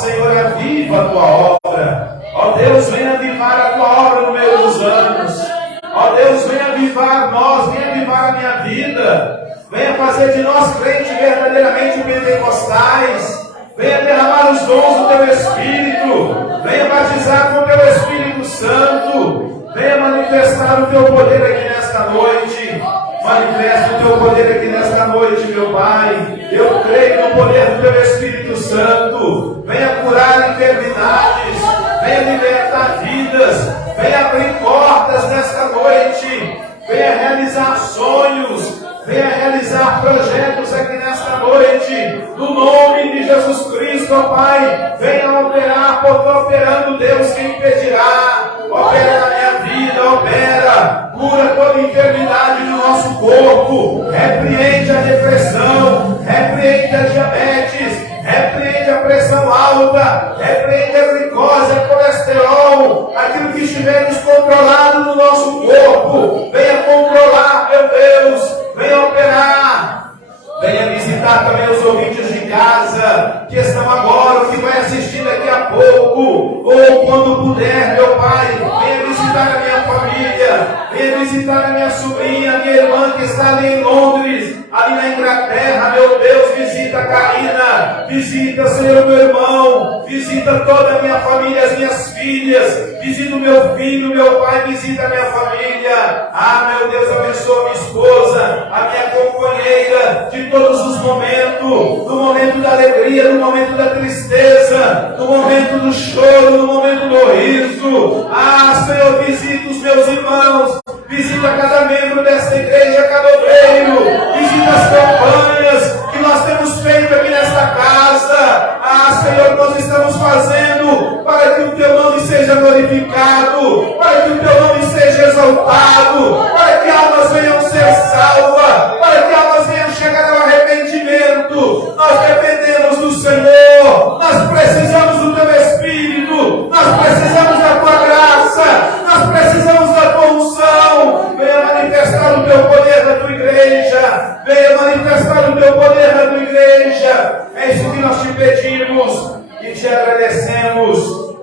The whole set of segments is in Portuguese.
Senhor, aviva a tua obra. Ó Deus, venha avivar a tua obra no meio dos anos. Ó Deus, venha avivar nós, venha avivar a minha vida. Venha fazer de nós crentes verdadeiramente pentecostais. Venha derramar os dons do teu Espírito. Venha batizar com o teu Espírito Santo. Venha manifestar o teu poder aqui nesta noite. Manifesta o teu poder aqui nesta noite, meu Pai. Eu creio no poder do teu Espírito Santo. Venha curar enfermidades. Venha libertar vidas. Venha abrir portas nesta noite. Venha realizar sonhos. Venha realizar projetos aqui nesta noite. No nome de Jesus Cristo, ó Pai. Venha operar, porque operando Deus quem impedirá. Opera na minha vida, opera. Cura toda enfermidade no nosso corpo. Repreende a depressão. Repreende a diabetes. Repreende a pressão alta. Repreende a glicose, a colesterol. Aquilo que estiver descontrolado no nosso corpo. Venha controlar, meu Deus. Venha operar. Venha visitar também os ouvintes de casa que estão agora, que vai assistir daqui a pouco, ou quando puder, meu Pai. Venha visitar a minha família. Venha visitar a minha sobrinha, a minha irmã que está ali em Londres, ali na Inglaterra, meu Deus. Visita a Karina. Visita, Senhor, meu irmão. Visita toda a minha família, as minhas filhas. Visita o meu filho, meu pai. Visita a minha família. Ah, meu Deus, abençoa minha esposa, a minha companheira, de todos os momentos, no momento da alegria, no momento da tristeza, no momento do choro, no momento do riso. Ah, Senhor, visita os meus irmãos, visita cada membro desta igreja, cada obreiro, visita as campanhas que nós temos feito aqui nesta casa. Ah, Senhor, nós estamos fazendo para que o teu nome seja glorificado, para que o teu nome seja exaltado, para que almas venham ser salvas, para que almas venham chegar ao arrependimento. Nós dependemos do Senhor, nós precisamos do teu Espírito, nós precisamos da tua graça, nós precisamos da tua unção. Venha manifestar o teu poder na tua igreja, venha manifestar o teu poder na tua igreja. É isso que nós te pedimos e te agradecemos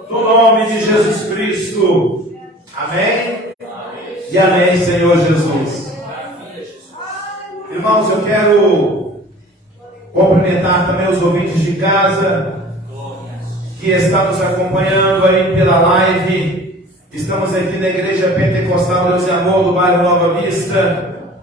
no nome de Jesus Cristo. Amém? E amém, Senhor Jesus. Irmãos, eu quero cumprimentar também os ouvintes de casa que estão nos acompanhando aí pela live. Estamos aqui na Igreja Pentecostal Deus e Amor do bairro Nova Vista,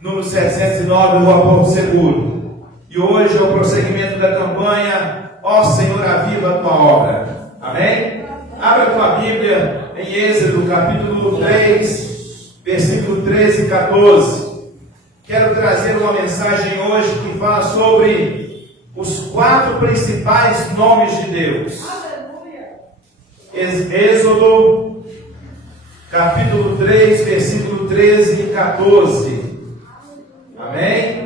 número 709, Rua Porto Seguro. E hoje é o prosseguimento da campanha Ó Senhor, aviva a tua obra. Amém? Abra a tua Bíblia em Êxodo, capítulo 3, versículo 13 e 14. Quero trazer uma mensagem hoje que fala sobre os 4 principais nomes de Deus. Êxodo, capítulo 3, versículo 13 e 14. Amém?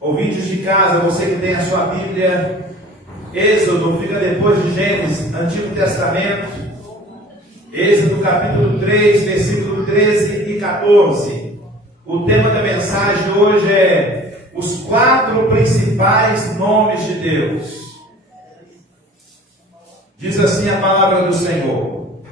Ouvintes de casa, você que tem a sua Bíblia, Êxodo fica depois de Gênesis, Antigo Testamento. Êxodo capítulo 3, versículo 13 e 14. O tema da mensagem hoje é os 4 principais nomes de Deus. Diz assim a palavra do Senhor.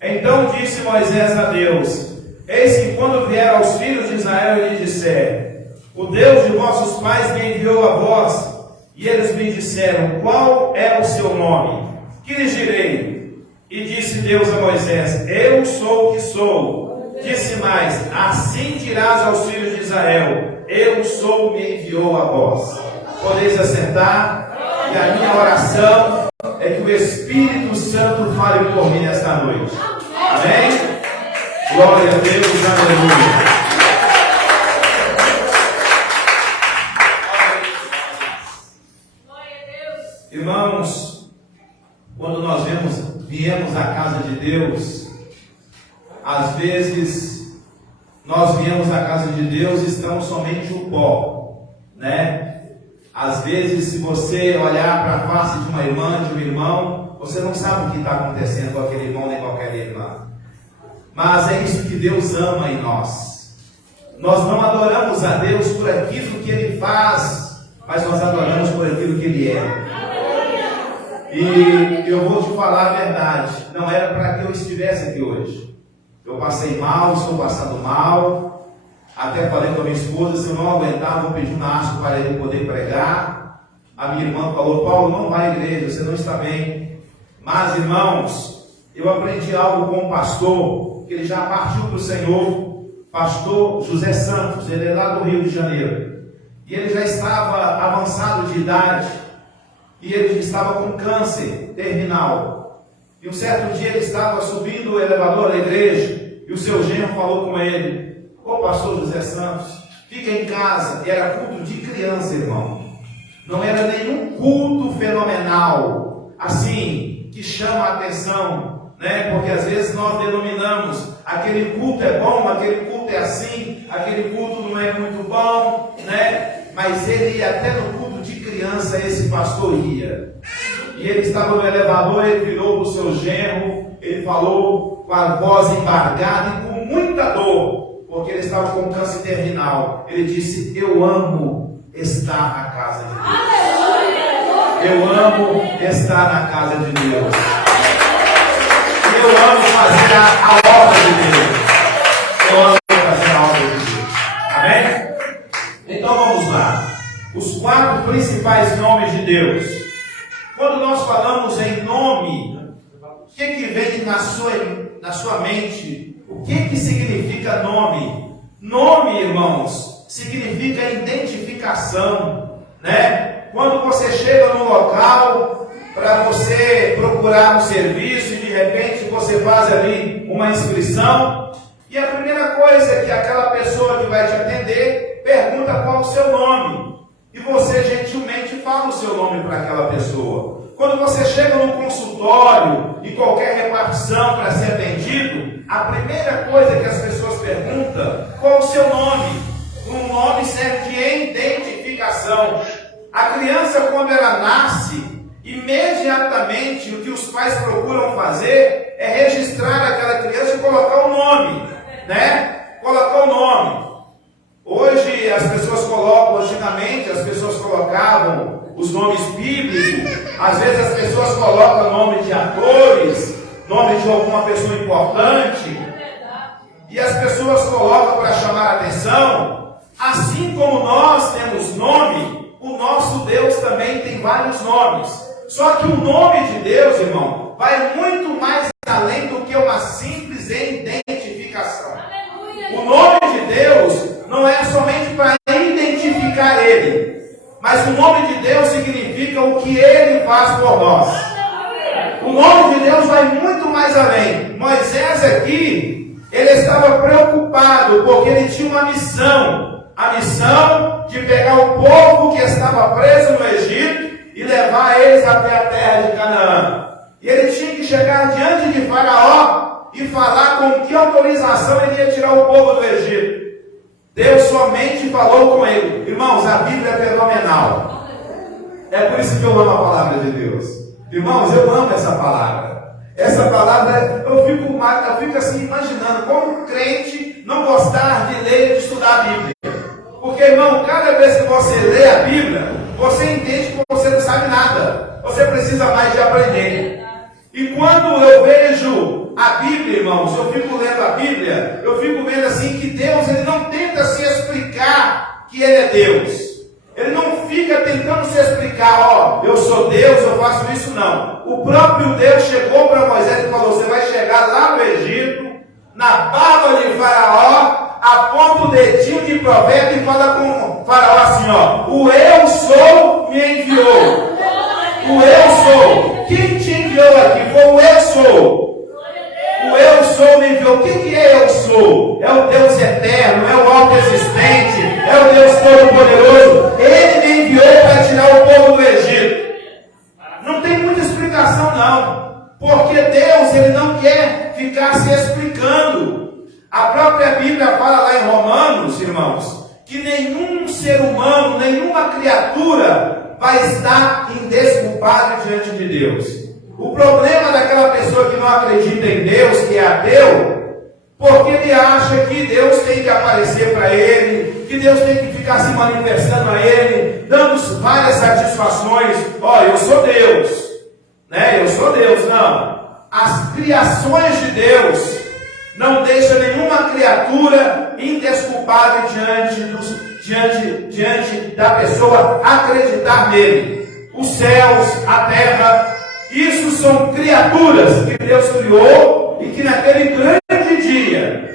Então disse Moisés a Deus: eis que quando vier aos filhos de Israel e lhe disser: o Deus de vossos pais me enviou a vós, e eles me disseram: qual é o seu nome? Que lhes direi? E disse Deus a Moisés: eu sou o que sou. Disse mais: assim dirás aos filhos de Israel: eu sou, me enviou a vós. Podeis assentar, e a minha oração é que o Espírito Santo fale por mim nesta noite. Amém? Glória a Deus, aleluia. Irmãos, quando nós viemos à casa de Deus, às vezes nós viemos à casa de Deus e estamos somente o pó, né? Às vezes, se você olhar para a face de uma irmã, de um irmão, você não sabe o que está acontecendo com aquele irmão nem com aquela irmã. Mas é isso que Deus ama em nós. Nós não adoramos a Deus por aquilo que Ele faz, mas nós adoramos por aquilo que Ele é. E eu vou te falar a verdade, não era para que eu estivesse aqui hoje. Eu passei mal, estou passando mal. Até falei com a minha esposa, se eu não aguentar, vou pedir um asco para ele poder pregar. A minha irmã falou, Paulo, não vai à igreja, você não está bem. Mas, irmãos, eu aprendi algo com um pastor, que ele já partiu para o Senhor, pastor José Santos, ele é lá do Rio de Janeiro. E ele já estava avançado de idade, e ele estava com câncer terminal. E um certo dia ele estava subindo o elevador da igreja, e o seu genro falou com ele, ô pastor José Santos, fica em casa. E era culto de criança, irmão. Não era nenhum culto fenomenal, assim, que chama a atenção, né? Porque às vezes nós denominamos, aquele culto é bom, aquele culto é assim, aquele culto não é muito bom, né? Mas ele ia até no culto de criança, esse pastor ia. E ele estava no elevador, ele virou para o seu genro, ele falou com a voz embargada e com muita dor, porque ele estava com câncer terminal. Ele disse, eu amo estar na casa de Deus. Eu amo estar na casa de Deus. Eu amo fazer a obra de Deus. Eu amo fazer a obra de Deus. Amém? Então vamos lá. Os 4 principais nomes de Deus. Quando nós falamos em nome, o que vem na sua mente? O que significa nome? Nome, irmãos, significa identificação, né? Quando você chega no local para você procurar um serviço e de repente você faz ali uma inscrição e a primeira coisa que aquela pessoa que vai te atender pergunta qual o seu nome e você gentilmente fala o seu nome para aquela pessoa. Quando você chega no consultório e qualquer repartição para ser atendido, a primeira coisa que as pessoas perguntam, qual o seu nome? Um nome serve de identificação. A criança, quando ela nasce, imediatamente o que os pais procuram fazer é registrar aquela criança e colocar o nome, né? Colocar o nome. Hoje as pessoas colocam, antigamente as pessoas colocavam os nomes bíblicos, às vezes as pessoas colocam nome de atores, nome de alguma pessoa importante, e as pessoas colocam para chamar a atenção. Assim como nós temos nome, o nosso Deus também tem vários nomes. Só que o nome de Deus, irmão, vai muito mais além do que uma simples identificação. O nome de Deus não é somente para identificar Ele, mas o nome de Deus significa o que Ele faz por nós. O nome de Deus vai muito mais além. Moisés aqui, ele estava preocupado porque ele tinha uma missão. A missão de pegar o povo que estava preso no Egito e levar eles até a terra de Canaã. E ele tinha que chegar diante de Faraó e falar com que autorização ele ia tirar o povo do Egito. Deus somente falou com ele. Irmãos, a Bíblia é fenomenal. É por isso que eu amo a palavra de Deus. Irmãos, eu amo essa palavra. Essa palavra, eu fico assim imaginando como um crente não gostar de ler e de estudar a Bíblia. Porque, irmão, cada vez que você lê a Bíblia, você entende que você não sabe nada. Você precisa mais de aprender. E quando eu vejo a Bíblia, irmãos, eu fico lendo a Bíblia, eu fico vendo assim que Deus, ele não tenta se explicar que ele é Deus. Ele não fica tentando se explicar, ó, eu sou Deus, eu faço isso, não. O próprio Deus chegou para Moisés e falou, você vai chegar lá no Egito, na barba de Faraó, aponta o dedinho de profeta e fala com Faraó assim, ó, o eu sou me enviou. O eu sou. Quem te enviou aqui foi o eu sou. O eu sou me enviou. O que é eu sou? É o Deus eterno, é o autoexistente, é o Deus todo-poderoso. Ele me enviou para tirar o povo do Egito. Não tem muita explicação não. Porque Deus, ele não quer ficar se explicando. A própria Bíblia fala lá em Romanos, irmãos, que nenhum ser humano, nenhuma criatura vai estar indesculpável diante de Deus. O problema daquela pessoa que não acredita em Deus, que é ateu, porque ele acha que Deus tem que aparecer para ele, que Deus tem que ficar se manifestando a ele, dando várias satisfações. Ó, eu sou Deus. né? Eu sou Deus, não. As criações de Deus não deixam nenhuma criatura indesculpável diante da pessoa acreditar nele. Os céus, a terra, isso são criaturas que Deus criou e que naquele grande dia,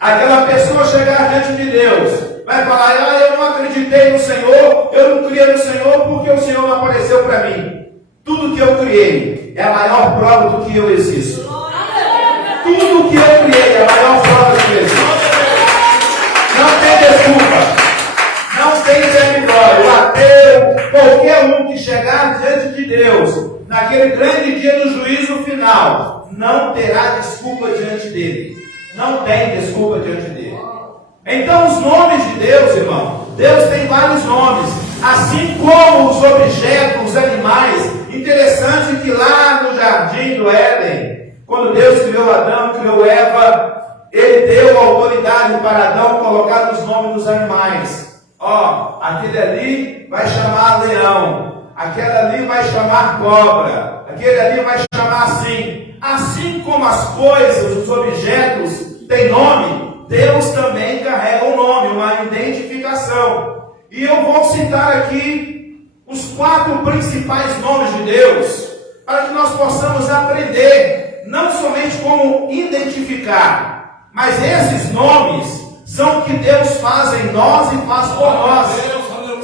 aquela pessoa chegar diante de Deus, vai falar: eu não acreditei no Senhor, eu não criei no Senhor porque o Senhor não apareceu para mim. Tudo que eu criei é a maior prova do que eu existo. Tudo que eu criei é a maior prova do que eu existo. Não tem desculpa. Não tem território. O ateu, qualquer um que chegar diante de Deus, naquele grande dia do juízo final, não terá desculpa diante dele. Não tem desculpa diante dele. Então os nomes de Deus, irmão, Deus tem vários nomes. Assim como os objetos, os animais. Interessante que lá no jardim do Éden, quando Deus criou Adão, criou Eva, Ele deu autoridade para Adão colocar os nomes dos animais. Aquele ali vai chamar leão, aquele ali vai chamar cobra, aquele ali vai chamar assim. Assim como as coisas, os objetos têm nome, Deus também carrega um nome, uma identificação. E eu vou citar aqui os 4 principais nomes de Deus, para que nós possamos aprender, não somente como identificar, mas esses nomes são o que Deus faz em nós e faz por nós.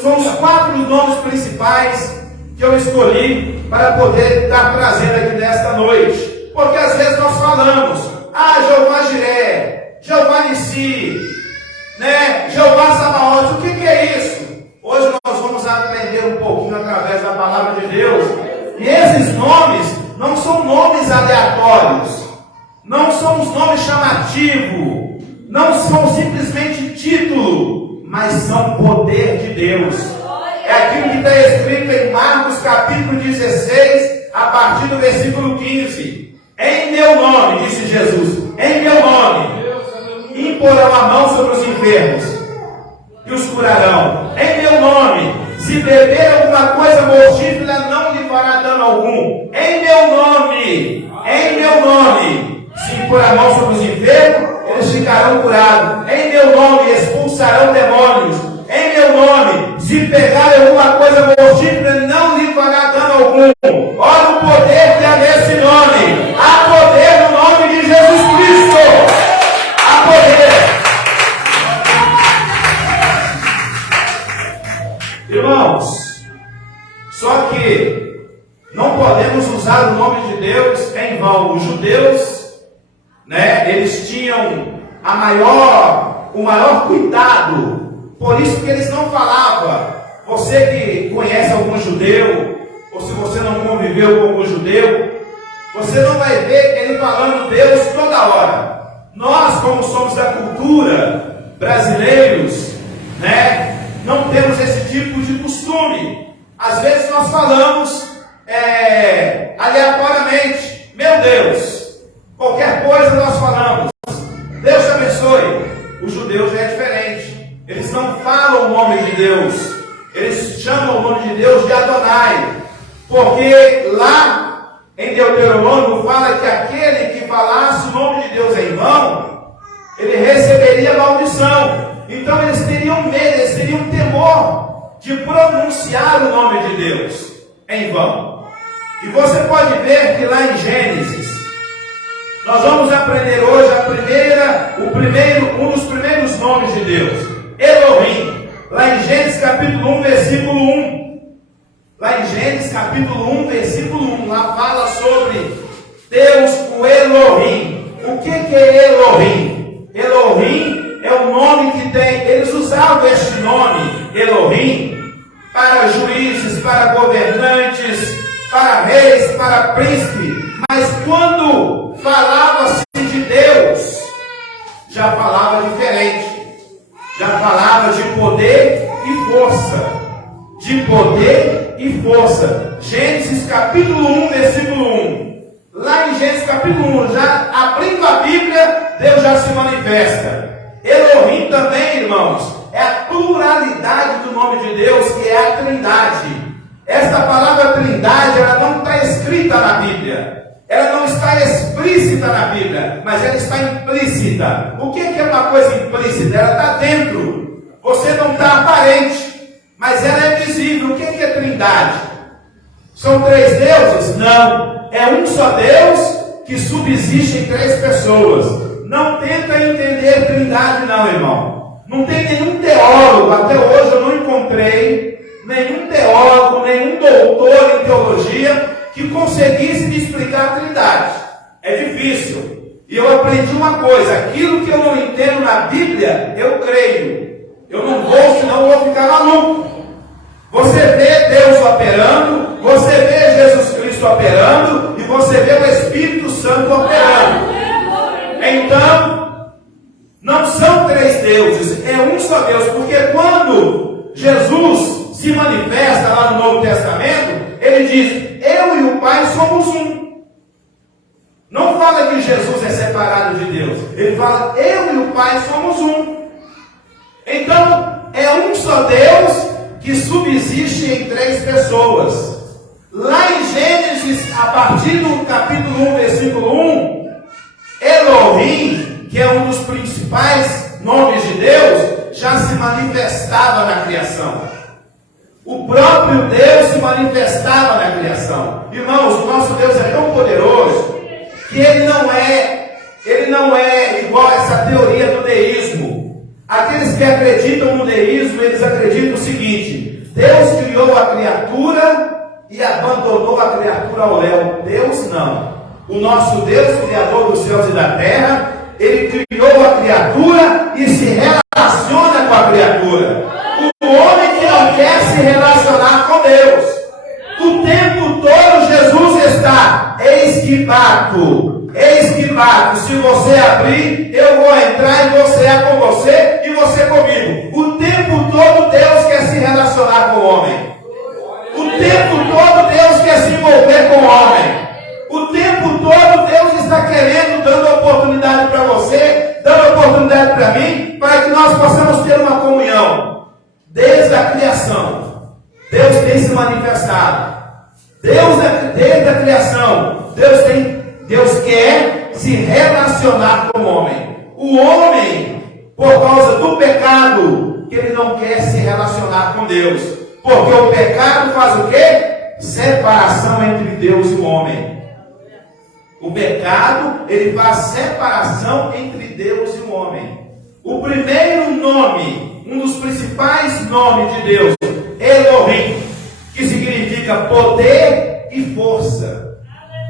São os 4 nomes principais que eu escolhi para poder estar trazendo aqui nesta noite. Porque às vezes nós falamos: Jeová Jiré, Jeová Nissi, né? Jeová Sabaote. O que é isso? Hoje nós vamos aprender um pouquinho através da palavra de Deus. E esses nomes não são nomes aleatórios, não são os nomes chamativos, não são simplesmente título, mas são poder de Deus. É aquilo que está escrito em Marcos capítulo 16, a partir do versículo 15. Em meu nome, disse Jesus, em meu nome, imporão a mão sobre os enfermos e os curarão. Em meu nome, se beber alguma coisa mortífera, não lhe fará dano algum. Em meu nome, se impor a mão sobre os enfermos, eles ficarão curados. Em meu nome, expulsarão demônios. Em meu nome, se pegar alguma coisa mortífera, não lhe fará dano algum. Olha o poder que há nesse nome. Há poder no nome de Jesus Cristo. Há poder. Irmãos, só que não podemos usar o nome de Deus em vão. Os judeus, né, eles tinham o maior cuidado. Por isso que eles não falavam. Você que conhece algum judeu, ou se você não conviveu com algum judeu, você não vai ver ele falando Deus toda hora. Nós, como somos da cultura, brasileiros, né, não temos esse tipo de costume. Às vezes nós falamos aleatoriamente: meu Deus. Qualquer coisa nós falamos: Deus te abençoe. Os judeus já é diferente. Eles não falam o nome de Deus, eles chamam o nome de Deus de Adonai, porque lá em Deuteronômio fala que aquele que falasse o nome de Deus em vão, ele receberia maldição. Então eles teriam medo, eles teriam temor de pronunciar o nome de Deus em vão. E você pode ver que lá em Gênesis, nós vamos aprender hoje um dos primeiros nomes de Deus, Elohim. Lá em Gênesis capítulo 1, versículo 1. Lá em Gênesis capítulo 1, versículo 1, lá fala sobre Deus, o Elohim. O que é Elohim? Elohim é o nome que tem. Eles usavam este nome, Elohim, para juízes, para governantes, para reis, para príncipes. Mas quando falava-se de Deus, já falava diferente. Já falava de poder e força. De poder e força. Gênesis capítulo 1, versículo 1. Lá em Gênesis capítulo 1, já abrindo a Bíblia, Deus já se manifesta. Elohim também, irmãos, é a pluralidade do nome de Deus, que é a Trindade. Esta palavra trindade, ela não está escrita na Bíblia. Ela não está explícita na Bíblia, mas ela está implícita. O que é uma coisa implícita? Ela está dentro. Você não está aparente, mas ela é visível. O que é trindade? São três deuses? Não. É um só Deus que subsiste em três pessoas. Não tenta entender trindade não, irmão. Não tem nenhum teólogo, até hoje eu não encontrei nenhum teólogo, nenhum doutor em teologia que conseguisse me explicar a trindade. É difícil. E eu aprendi uma coisa: aquilo que eu não entendo na Bíblia, eu creio. Eu não vou, senão eu vou ficar maluco. Você vê Deus operando, você vê Jesus Cristo operando, e você vê o Espírito Santo operando. Então, não são três deuses, é um só Deus, porque quando Jesus se manifesta lá no Novo Testamento, ele diz: eu e o Pai somos um. Não fala que Jesus é separado de Deus, ele fala: eu e o Pai somos um. Então, é um só Deus que subsiste em três pessoas. Lá em Gênesis, a partir do capítulo 1, versículo 1, Elohim, que é um dos principais nomes de Deus, já se manifestava na criação. O próprio Deus se manifestava na criação. Irmãos, o nosso Deus é tão poderoso que ele não é igual a essa teoria do deísmo. Aqueles que acreditam no deísmo, eles acreditam o seguinte: Deus criou a criatura e abandonou a criatura ao léu. Deus não. O nosso Deus, Criador dos céus e da terra, ele criou a criatura e se relaciona com a criatura. O homem que não quer se relacionar com Deus, o tempo todo Jesus está: eis que bato, eis que bato. Se você abrir, eu vou entrar e você é com você e você comigo. O tempo todo Deus quer se relacionar com o homem. O tempo todo Deus quer se envolver com o homem. O tempo todo Deus está querendo, dando oportunidade para você, dando oportunidade para mim, para que nós possamos ter uma comunhão. Desde a criação, Deus tem se manifestado. Desde a criação, Deus quer se relacionar com o homem. O homem, por causa do pecado, que ele não quer se relacionar com Deus. Porque o pecado faz o quê? Separação entre Deus e o homem. O pecado, ele faz separação entre Deus e o homem. O primeiro nome, um dos principais nomes de Deus, Elohim, que significa poder e força.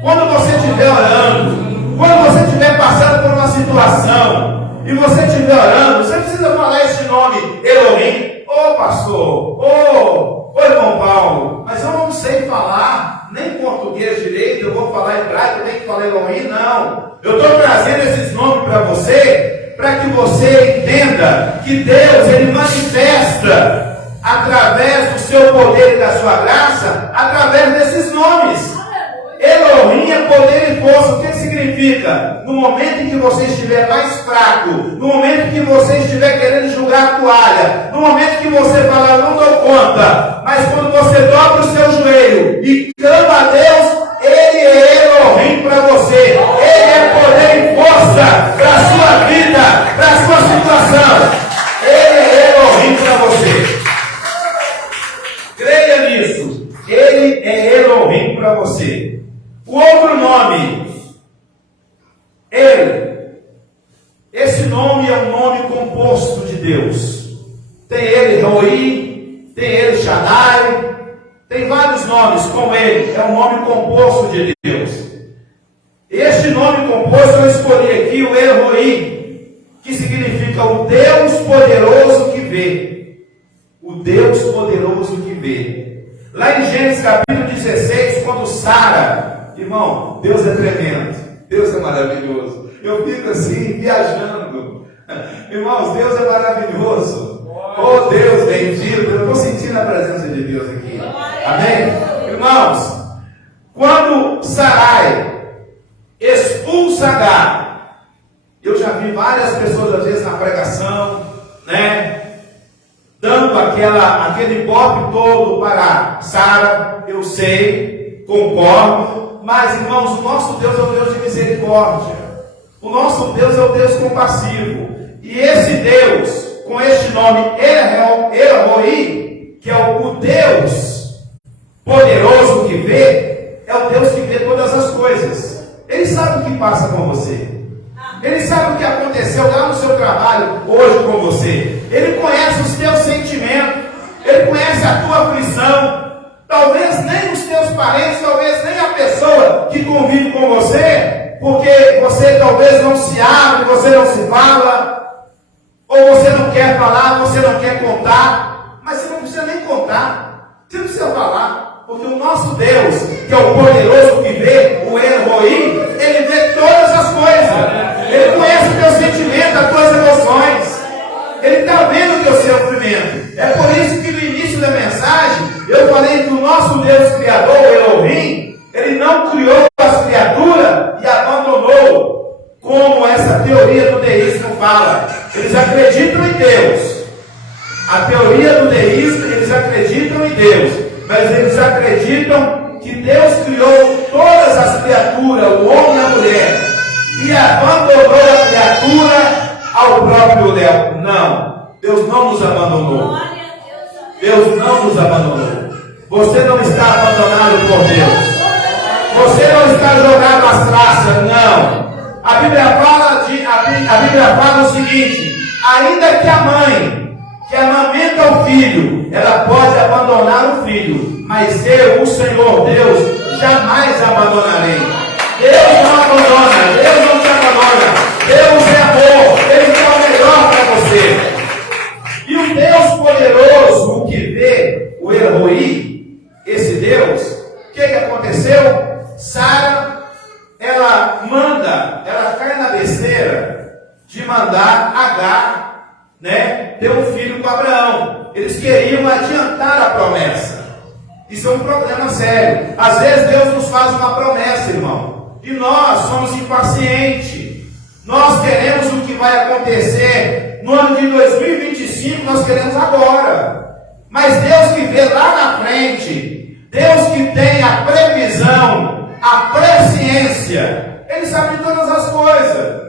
Quando você estiver orando, quando você estiver passando por uma situação, e você estiver orando, você precisa falar esse nome, Elohim. Ô pastor, ô irmão Paulo, mas eu não sei falar nem português direito, eu vou falar hebraico, eu tenho que falar Elohim. Não, eu estou trazendo esses nomes para você, para que você entenda que Deus, ele manifesta através do seu poder e da sua graça, através desses nomes. Elohim é poder e força. O que significa? No momento em que você estiver mais fraco, no momento em que você estiver querendo jogar a toalha, no momento em que você fala: eu não dou conta, mas quando você dobra o seu joelho e clama a Deus, ele é Elohim para você. Ele é poder e força para a sua vida, para a sua situação. Ele é Elohim para você. Creia nisso. Ele é Elohim para você. O outro nome, ele. Esse nome é um nome composto de Deus. Tem ele Roi, tem ele Shaddai, tem vários nomes com ele. É um nome composto de Deus. Este nome composto eu escolhi aqui, o Elroi, que significa o Deus poderoso que vê. O Deus poderoso que vê. Lá em Gênesis capítulo 16, quando Sara... Irmão, Deus é tremendo, Deus é maravilhoso. Eu fico assim, viajando. Irmãos, Deus é maravilhoso. Oh Deus bendito, eu estou sentindo a presença de Deus aqui. Amém? Irmãos, quando Sarai expulsa Agar, eu já vi várias pessoas às vezes na pregação, né, dando aquele ibope todo para Sara, eu sei, concordo, mas irmãos, o nosso Deus é o Deus de misericórdia, o nosso Deus é o Deus compassivo, e esse Deus, com este nome El-Roi, que é o Deus poderoso que vê, é o Deus que vê todas as coisas. Ele sabe o que passa com você. Ele sabe o que aconteceu lá no seu trabalho hoje com você. Ele conhece os teus sentimentos. Ele conhece a tua aflição. Talvez nem os teus parentes, talvez nem a pessoa que convive com você, porque você talvez não se abre, você não se fala, ou você não quer falar, você não quer contar. Mas você não precisa nem contar. Você não precisa falar. Porque o nosso Deus, que é o poderoso que vê, o El-Roi, ele vê todas as coisas. Ele conhece o teu sentimento, as tuas emoções. Ele está vendo o teu sofrimento. É por isso que no início da mensagem, eu falei que o nosso Deus Criador, o Elohim, ele não criou as criaturas e abandonou, como essa teoria do deísmo fala. Eles acreditam em Deus. A teoria do deísmo, eles acreditam em Deus, mas eles acreditam que Deus criou todas as criaturas, o homem e a mulher, e abandonou a criatura ao próprio Deus. Não, Deus não nos abandonou. Deus não nos abandonou. Você não está abandonado por Deus. Você não está jogado às traças, não. A Bíblia fala o seguinte: ainda que a mãe que amamenta o filho, ela pode abandonar o filho, mas eu, o Senhor Deus, jamais abandonarei. Deus não abandona, Deus não te abandona. Deus é amor, Ele quer o melhor para você. E o Deus poderoso, o que vê, o El-Roi, esse Deus, o que aconteceu? Sara, ela cai na besteira de mandar Agar, ter um filho com Abraão. Eles queriam adiantar a promessa. Isso é um problema sério. Às vezes Deus nos faz uma promessa, irmão, e nós somos impacientes. Nós queremos o que vai acontecer no ano de 2025, nós queremos agora. Mas Deus que vê lá na frente, Deus que tem a previsão, a presciência, Ele sabe de todas as coisas.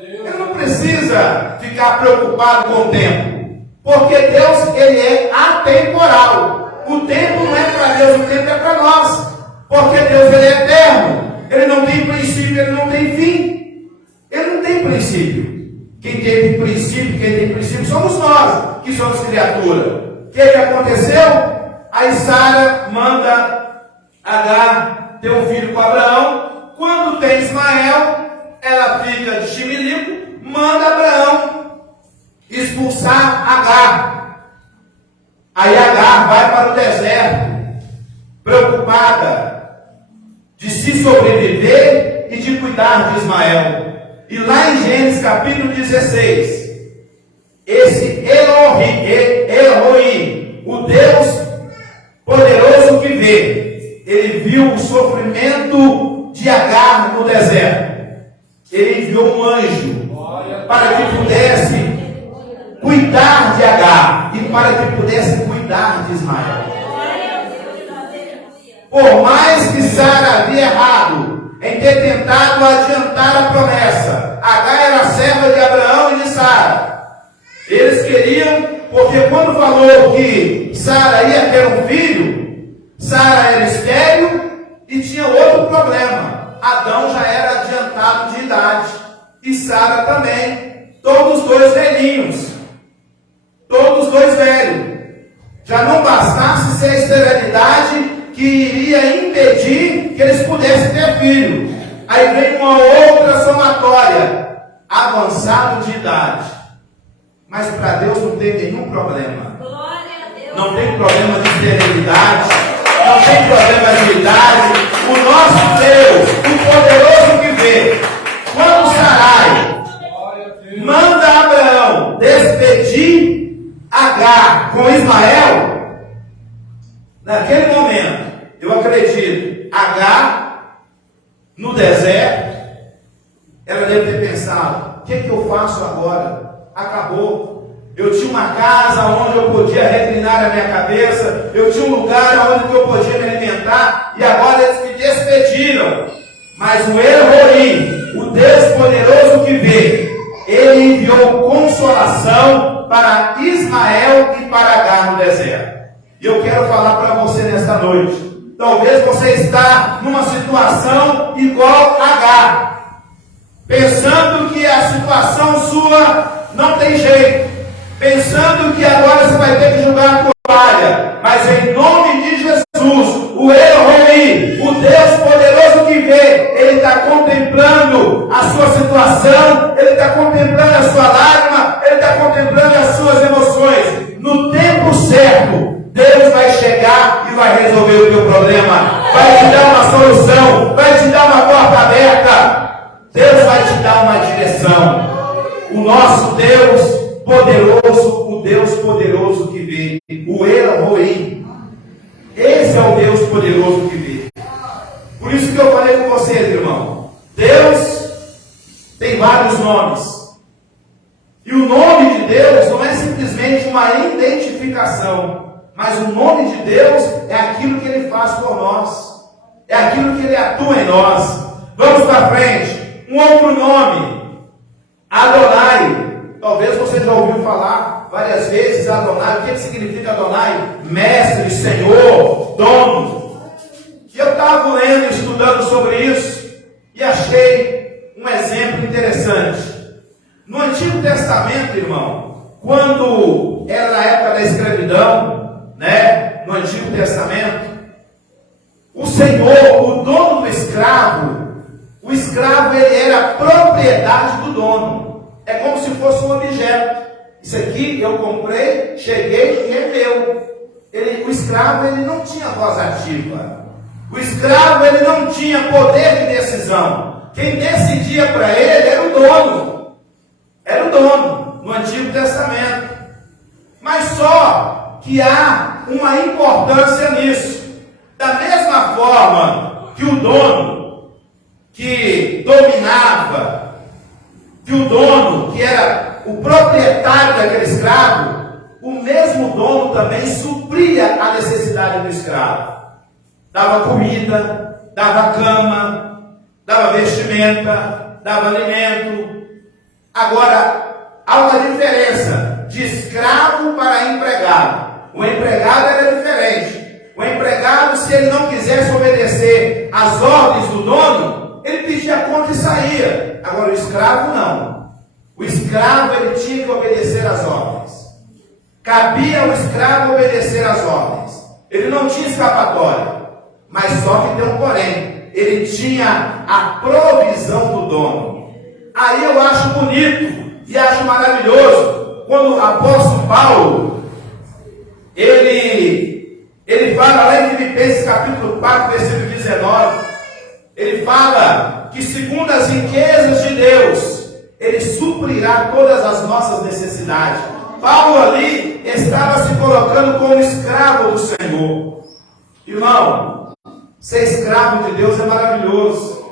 Ele não precisa ficar preocupado com o tempo, porque Deus, Ele é atemporal. O tempo não é para Deus, o tempo é para nós, porque Deus, Ele é eterno. Ele não tem princípio, Ele não tem fim. Ele não tem princípio. Quem tem princípio somos nós, que somos criaturas. O que aconteceu? Aí Sara manda Agar ter um filho com Abraão. Quando tem Ismael, ela fica de chimilico, manda Abraão expulsar Agar. Aí Agar vai para o deserto, preocupada de se sobreviver e de cuidar de Ismael. E lá em Gênesis capítulo 16, esse El-Roi, o Deus poderoso que vê, ele viu o sofrimento de Agar no deserto. Ele enviou um anjo para que pudesse cuidar de Agar e para que pudesse cuidar de Ismael. Por mais que Sara havia errado em ter tentado adiantar a promessa, Agar era serva de Abraão e de Sara. Eles queriam, porque quando falou que Sara ia ter um filho, Sara era estéril e tinha outro problema. Adão já era adiantado de idade e Sara também. Todos dois velhinhos, todos dois velhos. Já não bastasse ser a esterilidade que iria impedir que eles pudessem ter filho. Aí vem uma outra somatória, avançado de idade. Mas para Deus não tem nenhum problema. Não tem problema de esterilidade, não tem problema de idade. O nosso Deus, o poderoso que vê, quando Sarai manda Abraão despedir Agar com Ismael, naquele momento, eu acredito, Agar, no deserto, ela deve ter pensado: o que eu faço agora? Acabou. Eu tinha uma casa onde eu podia reclinar a minha cabeça. Eu tinha um lugar onde eu podia me alimentar. E agora eles me despediram. Mas o El-Roi, o Deus poderoso que vê, Ele enviou consolação para Ismael e para Agar no deserto. E eu quero falar para você nesta noite. Talvez você está numa situação igual a Agar, pensando que a situação sua não tem jeito, pensando que agora você vai ter que jogar a toalha. Mas em nome de Jesus, o El-Roi, o Deus poderoso que vê, Ele está contemplando a sua situação, Ele está contemplando a sua lágrima, Ele está contemplando as suas emoções. No tempo certo, Deus vai chegar e vai resolver o teu problema, vai te dar uma solução, vai te dar uma porta aberta. Deus vai te dar uma direção. O nosso Deus poderoso, o Deus poderoso que vê, o El-Roi, esse é o Deus poderoso que vê. Por isso que eu falei com vocês, irmão, Deus tem vários nomes. E o nome de Deus não é simplesmente uma identificação, mas o nome de Deus é aquilo que Ele faz por nós, é aquilo que Ele atua em nós. Vamos para frente. Um outro nome, Adonai. Talvez você já ouviu falar várias vezes Adonai. O que significa Adonai? Mestre, Senhor, dono. E eu estava lendo, estudando sobre isso, e achei um exemplo interessante. No Antigo Testamento, irmão, quando era na época da escravidão, no Antigo Testamento, o Senhor, o dono do escravo, o escravo ele era propriedade do dono. É como se fosse um objeto. Isso aqui eu comprei, cheguei e é meu. O escravo ele não tinha voz ativa. O escravo ele não tinha poder de decisão. Quem decidia para ele era o dono. Era o dono no Antigo Testamento. Mas só que há uma importância nisso. Da mesma forma que o dono que dominava, que o dono, que era o proprietário daquele escravo, o mesmo dono também supria a necessidade do escravo. Dava comida, dava cama, dava vestimenta, dava alimento. Agora, há uma diferença de escravo para empregado. O empregado era diferente. O empregado, se ele não quisesse obedecer às ordens do dono, ele pedia conta e saía. Agora o escravo não. O escravo ele tinha que obedecer às ordens. Cabia ao escravo obedecer às ordens. Ele não tinha escapatória. Mas só que tem um porém. Ele tinha a provisão do dono. Aí eu acho bonito e acho maravilhoso quando o apóstolo Paulo ele fala lá em Filipenses capítulo 4, versículo 19. Ele fala que segundo as riquezas de Deus, Ele suprirá todas as nossas necessidades. Paulo ali estava se colocando como escravo do Senhor. Irmão, ser escravo de Deus é maravilhoso.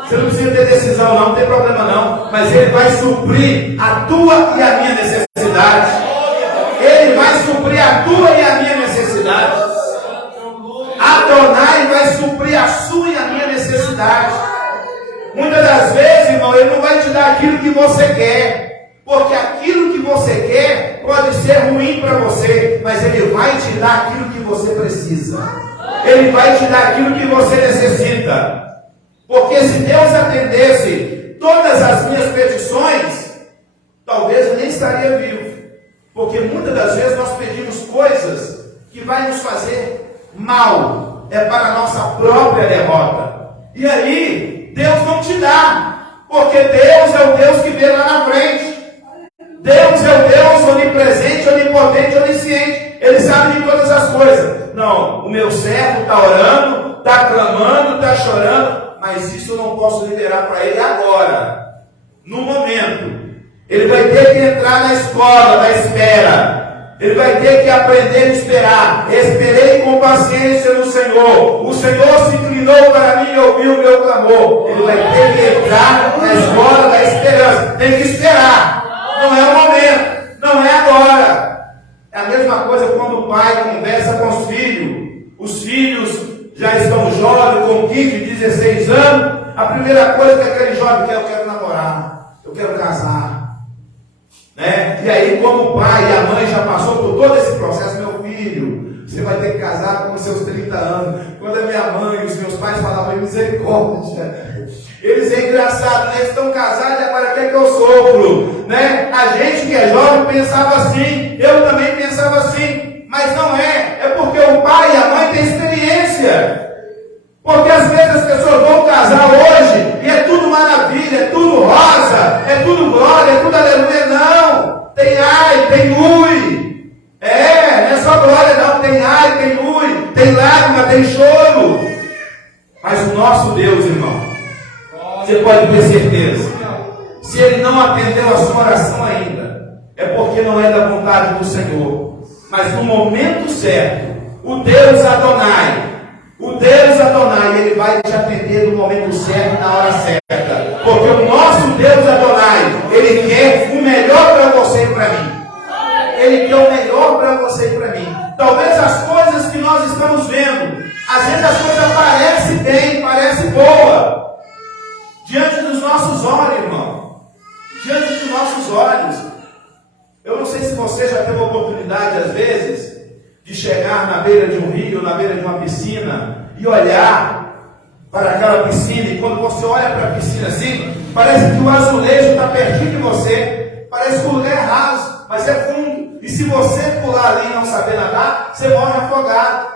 Você não precisa ter decisão não tem problema não. Mas Ele vai suprir a tua e a minha necessidade. Ele vai suprir a tua e a minha necessidade. Adonai vai suprir a sua e a minha necessidade. Muitas das vezes, irmão, Ele não vai te dar aquilo que você quer, porque aquilo que você quer pode ser ruim para você, mas Ele vai te dar aquilo que você precisa. Ele vai te dar aquilo que você necessita. Porque se Deus atendesse todas as minhas petições, talvez eu nem estaria vivo. Porque muitas das vezes nós pedimos coisas que vai nos fazer mal, é para a nossa própria derrota. E aí, Deus não te dá, porque Deus é o Deus que vê lá na frente. Deus é o Deus onipresente, onipotente, onisciente. Ele sabe de todas as coisas. Não, o meu servo está orando, está clamando, está chorando, mas isso eu não posso liberar para ele agora, no momento. Ele vai ter que entrar na escola da espera. Ele vai ter que aprender a esperar. Esperei com paciência no Senhor. O Senhor se inclinou para mim e ouviu o meu clamor. Ele vai ter que entrar na escola da esperança. Tem que esperar. Não é o momento. Não é agora. É a mesma coisa quando o pai conversa com os filhos. Os filhos já estão jovens, com 15, 16 anos. A primeira coisa que aquele jovem quer, eu quero namorar, eu quero casar. Né? E aí, como o pai e a mãe já passou por todo esse processo, meu filho, você vai ter que casar com os seus 30 anos. Quando a minha mãe e os meus pais falavam, misericórdia, eles é engraçado, né? Eles estão casados e agora quer que eu sofro. Né? A gente que é jovem pensava assim, eu também pensava assim, mas não é. É porque o pai e a mãe têm experiência. Porque às vezes as pessoas vão casar hoje e é tudo maravilha, é tudo rosa, é tudo glória, é tudo aleluia. Não, tem ai, tem ui. Não é só glória não, tem ai, tem ui, tem lágrima, tem choro. Mas o nosso Deus, irmão, você pode ter certeza, se Ele não atendeu a sua oração ainda, é porque não é da vontade do Senhor. Mas no momento certo, o Deus Adonai, Ele vai te atender no momento certo, na hora certa. Porque o nosso Deus Adonai, Ele quer o melhor para você e para mim. Ele quer o melhor para você e para mim. Talvez as coisas que nós estamos vendo, às vezes as coisas parecem bem, parecem boa, diante dos nossos olhos, irmão. Diante dos nossos olhos. Eu não sei se você já teve a oportunidade, às vezes, de chegar na beira de um rio, na beira de uma piscina, e olhar para aquela piscina, e quando você olha para a piscina assim, parece que o azulejo está pertinho de você, parece que o lugar é raso, mas é fundo, e se você pular ali e não saber nadar, você morre afogado.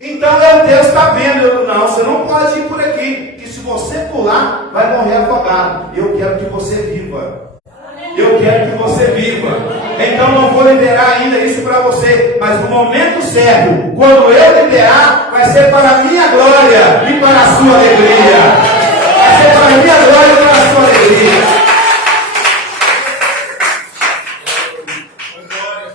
Então Deus está vendo, não, você não pode ir por aqui, que se você pular, vai morrer afogado. Eu quero que você viva. Eu quero que você viva. Então não vou liberar ainda isso para você. Mas no momento certo, quando eu liberar, vai ser para a minha glória e para a sua alegria. Vai ser para a minha glória e para a sua alegria.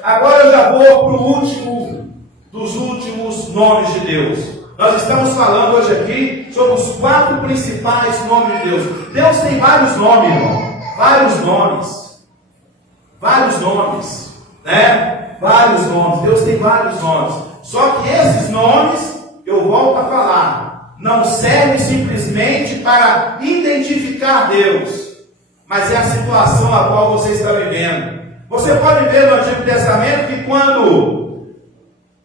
Agora eu já vou para o último dos últimos nomes de Deus. Nós estamos falando hoje aqui sobre os 4 principais nomes de Deus. Deus tem vários nomes, irmão. Vários nomes. Vários nomes, né? Vários nomes. Deus tem vários nomes. Só que esses nomes, eu volto a falar, não servem simplesmente para identificar Deus, mas é a situação a qual você está vivendo. Você pode ver no Antigo Testamento que quando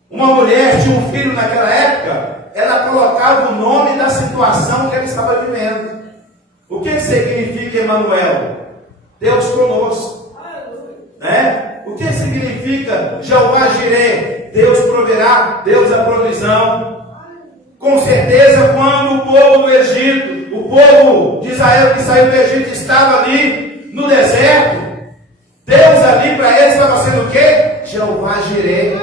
uma mulher tinha um filho naquela época, ela colocava o nome da situação que ela estava vivendo. O que significa Emanuel? Deus conosco. Né? O que significa Jeová Jireh? Deus proverá, Deus a provisão. Com certeza, quando o povo do Egito, o povo de Israel que saiu do Egito, estava ali no deserto, Deus ali para eles estava sendo o quê? Jeová Jireh,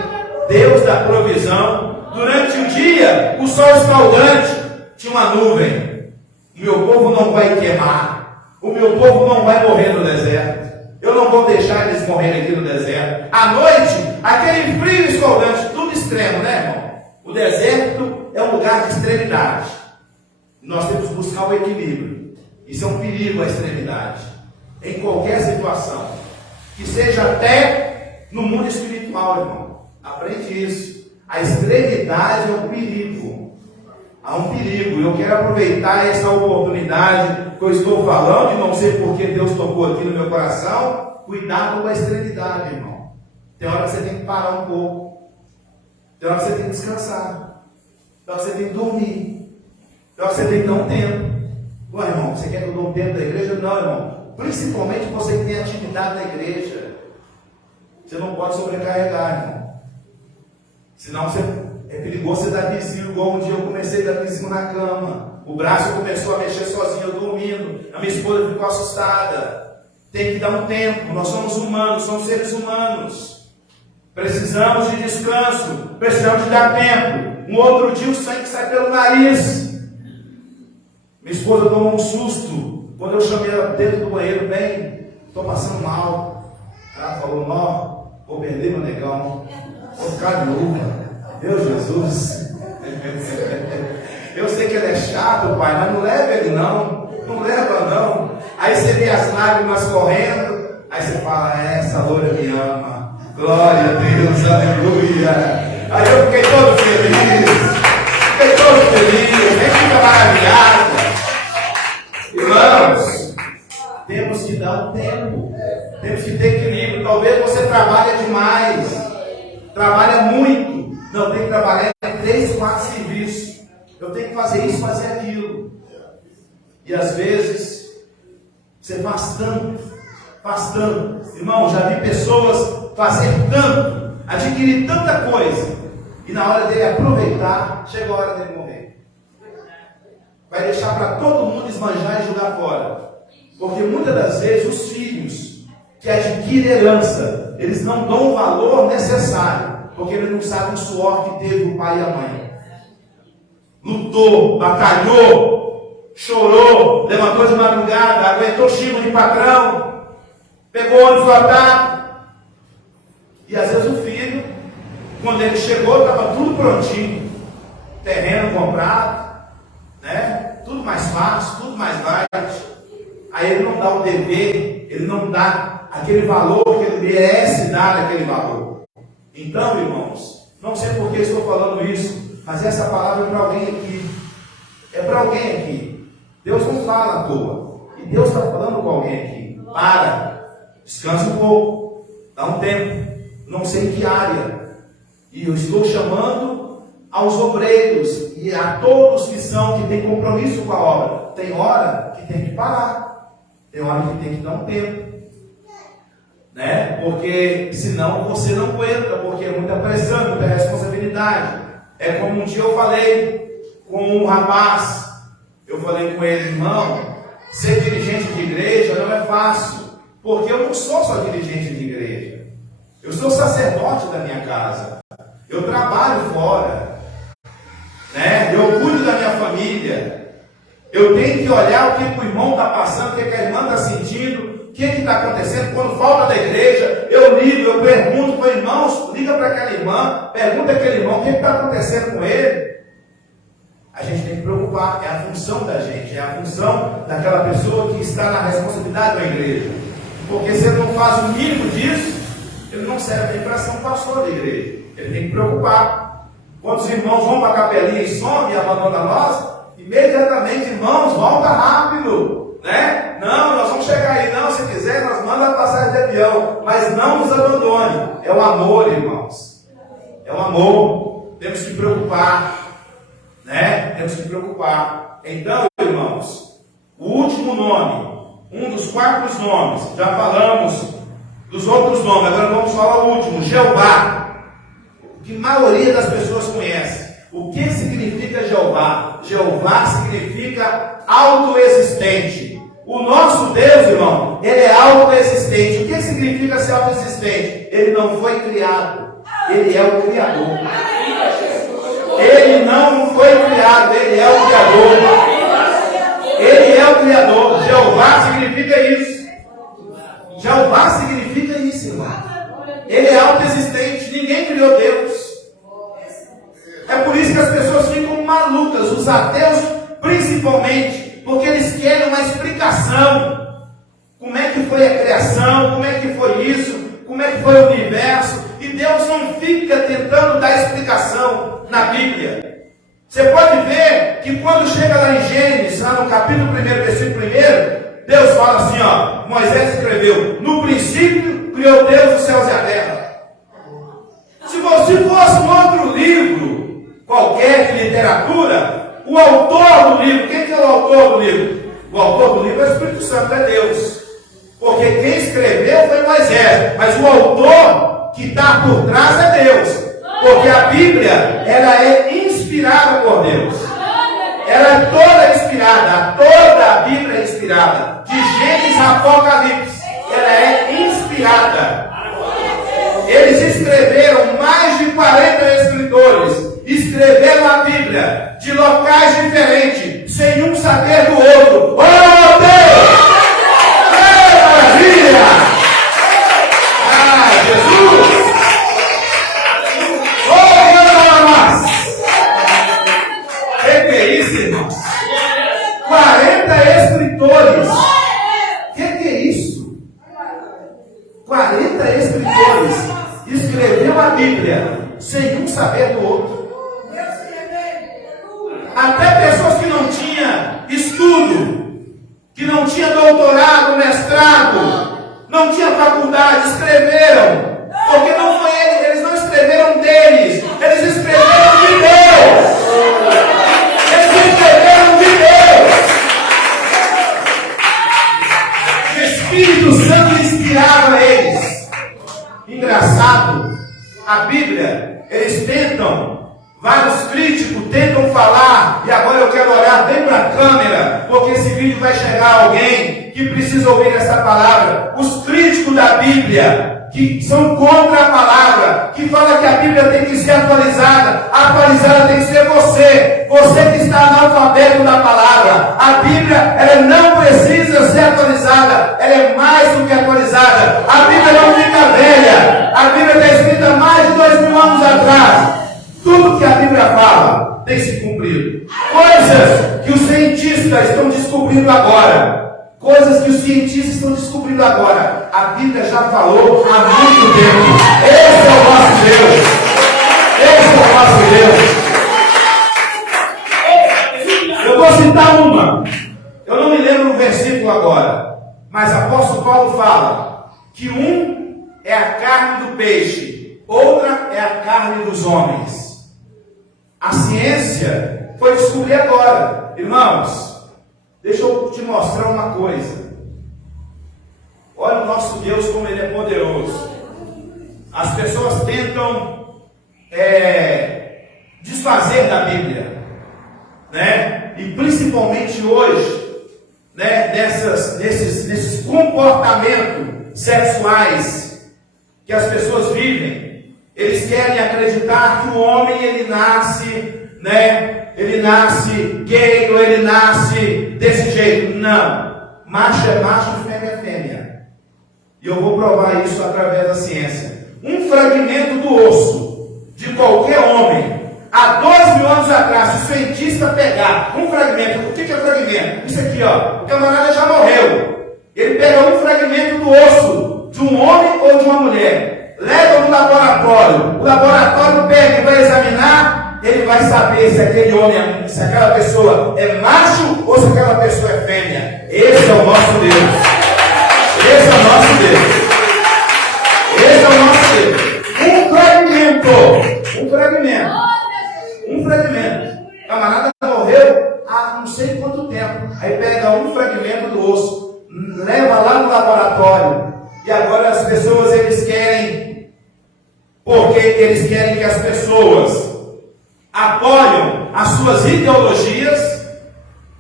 Deus da provisão. Durante o dia, o sol escaldante, tinha uma nuvem. O meu povo não vai queimar, o meu povo não vai morrer no deserto. Eu não vou deixar eles morrerem aqui no deserto. À noite, aquele frio escaldante, tudo extremo, né, irmão? O deserto é um lugar de extremidade. Nós temos que buscar o equilíbrio. Isso é um perigo, a extremidade. Em qualquer situação. Que seja até no mundo espiritual, irmão. Aprende isso. A extremidade é um perigo. Há um perigo. Eu quero aproveitar essa oportunidade que eu estou falando, e não sei porque Deus tocou aqui no meu coração. Cuidado com a extremidade, irmão. Tem hora que você tem que parar um pouco. Tem hora que você tem que descansar. Tem hora que você tem que dormir. Tem hora que você tem que dar um tempo. Ué, irmão, você quer que eu dê um tempo da igreja? Não, irmão. Principalmente você que tem atividade na igreja. Você não pode sobrecarregar, irmão. Senão é perigoso você dar pisinho, igual um dia eu comecei a dar pisinho na cama. O braço começou a mexer sozinho, eu dormindo. A minha esposa ficou assustada. Tem que dar um tempo. Nós somos humanos, somos seres humanos. Precisamos de descanso. Precisamos de dar tempo. Um outro dia o sangue sai pelo nariz. Minha esposa tomou um susto. Quando eu chamei ela dentro do banheiro, bem, estou passando mal. Ela falou, não, vou perder meu negão. Vou ficar viúva. Meu Jesus. Eu sei que ele é chato, pai, mas não leva ele não. Não leva não. Aí você vê as lágrimas correndo. Aí você fala, essa loura me ama. Glória a Deus, aleluia. Aí eu fiquei todo feliz. Nem fica maravilhado. Irmãos, temos que dar um tempo. Temos que ter equilíbrio. Talvez você trabalhe demais. Trabalha muito. Não, tem que trabalhar em 3, 4 serviços. Eu tenho que fazer isso, fazer aquilo. E às vezes, você faz tanto. Irmão, já vi pessoas fazer tanto, adquirir tanta coisa, e na hora dele aproveitar, chega a hora dele morrer. Vai deixar para todo mundo esbanjar e jogar fora. Porque muitas das vezes os filhos que adquirem herança, eles não dão o valor necessário, porque eles não sabem o suor que teve o pai e a mãe. Lutou, batalhou, chorou, levantou de madrugada, aguentou xingo de patrão, pegou ônibus lotado. E às vezes o filho, quando ele chegou, estava tudo prontinho. Terreno comprado, né? Tudo mais fácil, tudo mais light. Aí ele não dá o dever, ele não dá aquele valor que ele merece dar aquele valor. Então, irmãos, não sei por que estou falando isso, mas essa palavra é para alguém aqui. É para alguém aqui. Deus não fala à toa. E Deus está falando com alguém aqui. Para. Descanse um pouco, dá um tempo, não sei em que área, e eu estou chamando aos obreiros e a todos que têm compromisso com a obra. Tem hora que tem que parar, tem hora que tem que dar um tempo, né? Porque senão você não aguenta, porque é muita pressão, muita responsabilidade. É como um dia eu falei com um rapaz, eu falei com ele, irmão, ser dirigente de igreja não é fácil. Porque eu não sou só dirigente de igreja. Eu sou sacerdote da minha casa. Eu trabalho fora. Né? Eu cuido da minha família. Eu tenho que olhar o que o irmão está passando, o que a irmã está sentindo, o que está acontecendo. Quando falta da igreja, eu ligo, eu pergunto para irmãos, liga para aquela irmã, pergunta aquele irmão o que está acontecendo com ele. A gente tem que preocupar, é a função da gente, é a função daquela pessoa que está na responsabilidade da igreja. Porque se ele não faz o mínimo disso, ele não serve nem para ser um pastor da igreja. Ele tem que preocupar. Quando os irmãos vão para a capelinha e somem e abandonam nós, imediatamente, irmãos, volta rápido. Né? Não, nós vamos chegar aí. Não, se quiser, nós manda a passagem de avião. Mas não nos abandone. É o amor, irmãos. É o amor. Temos que preocupar. Né? Temos que preocupar. Então, irmãos, o último nome, um dos 4 nomes, já falamos dos outros nomes, agora vamos falar o último, Jeová, que a maioria das pessoas conhece. O que significa Jeová? Jeová significa autoexistente. O nosso Deus, irmão, ele é autoexistente. O que significa ser autoexistente? Ele não foi criado, ele é o Criador. Ele não foi criado, ele é o Criador. Ele é o Criador. Jeová significa isso. Jeová significa isso, irmão. Ele é autoexistente. Ninguém criou Deus. É por isso que as pessoas ficam malucas, os ateus principalmente, porque eles querem uma explicação. Como é que foi a criação? Como é que foi isso? Como é que foi o universo? E Deus não fica tentando dar explicação na Bíblia. Você pode ver que quando chega lá em Gênesis, lá no capítulo 1, versículo 1, Deus fala assim, ó, Moisés escreveu, no princípio criou Deus os céus e a terra. Se fosse um outro livro, qualquer de literatura, o autor do livro, quem que é o autor do livro? O autor do livro é o Espírito Santo, é Deus. Porque quem escreveu foi Moisés, mas o autor que está por trás é Deus. Porque a Bíblia, ela é inspirada por Deus. Ela é toda inspirada, toda a Bíblia é inspirada. De Gênesis a Apocalipse, ela é inspirada. Eles escreveram, mais de 40 escritores, escreveram a Bíblia de locais diferentes, sem um saber do outro. Oh Deus! Maravilha! Ah, Jesus! Que é isso, irmãos? 40 escritores. Que é isso? Bíblia sem um saber do outro. Até pessoas que não tinham estudo, que não tinham doutorado, mestrado, não tinham faculdade, escreveram. Porque não foi eles não escreveram deles, eles escreveram de Deus. Eles escreveram de Deus. O Espírito Santo inspirava eles. Engraçado, a Bíblia, eles tentam, vários críticos tentam falar, e agora eu quero olhar bem para a câmera, porque esse vídeo vai chegar a alguém que precisa ouvir essa palavra. Os críticos da Bíblia, que são contra a palavra, que fala que a Bíblia tem que ser atualizada. A atualizada tem que ser você que está analfabeto da palavra. A Bíblia, ela não precisa ser atualizada, ela é mais do que atualizada. A Bíblia não fica velha, a Bíblia está escrita há mais de 2000 anos atrás. Tudo que a Bíblia fala tem se cumprido. Coisas que os cientistas estão descobrindo agora. Coisas que os cientistas estão descobrindo agora. A Bíblia já falou há muito tempo. Esse é o nosso Deus. Esse é o nosso Deus. Eu vou citar uma. Eu não me lembro o versículo agora. Mas o apóstolo Paulo fala que um é a carne do peixe, outra é a carne dos homens. A ciência foi descobrir agora. Irmãos, deixa eu te mostrar uma coisa. Olha o nosso Deus como Ele é poderoso. As pessoas tentam desfazer da Bíblia, né? E principalmente hoje, né? Nesses comportamentos sexuais que as pessoas vivem. Eles querem acreditar que o homem ele nasce, né? Ele nasce gay ou ele nasce desse jeito. Não. Macho é macho e fêmea é fêmea. E eu vou provar isso através da ciência. Um fragmento do osso de qualquer homem, há 2000 anos atrás, se o cientista pegar um fragmento, o que é fragmento? Isso aqui, ó. O camarada já morreu. Ele pega um fragmento do osso de um homem ou de uma mulher. Leva no laboratório. O laboratório pega e vai examinar. Ele vai saber se aquele homem, se aquela pessoa é macho ou se aquela pessoa é fêmea. Esse é o nosso Deus. Esse é o nosso Deus. Esse é o nosso Deus. Um fragmento. O camarada morreu há não sei quanto tempo. Aí pega um fragmento do osso, leva lá no laboratório. E agora as pessoas eles querem, porque eles querem que as pessoas apoiam as suas ideologias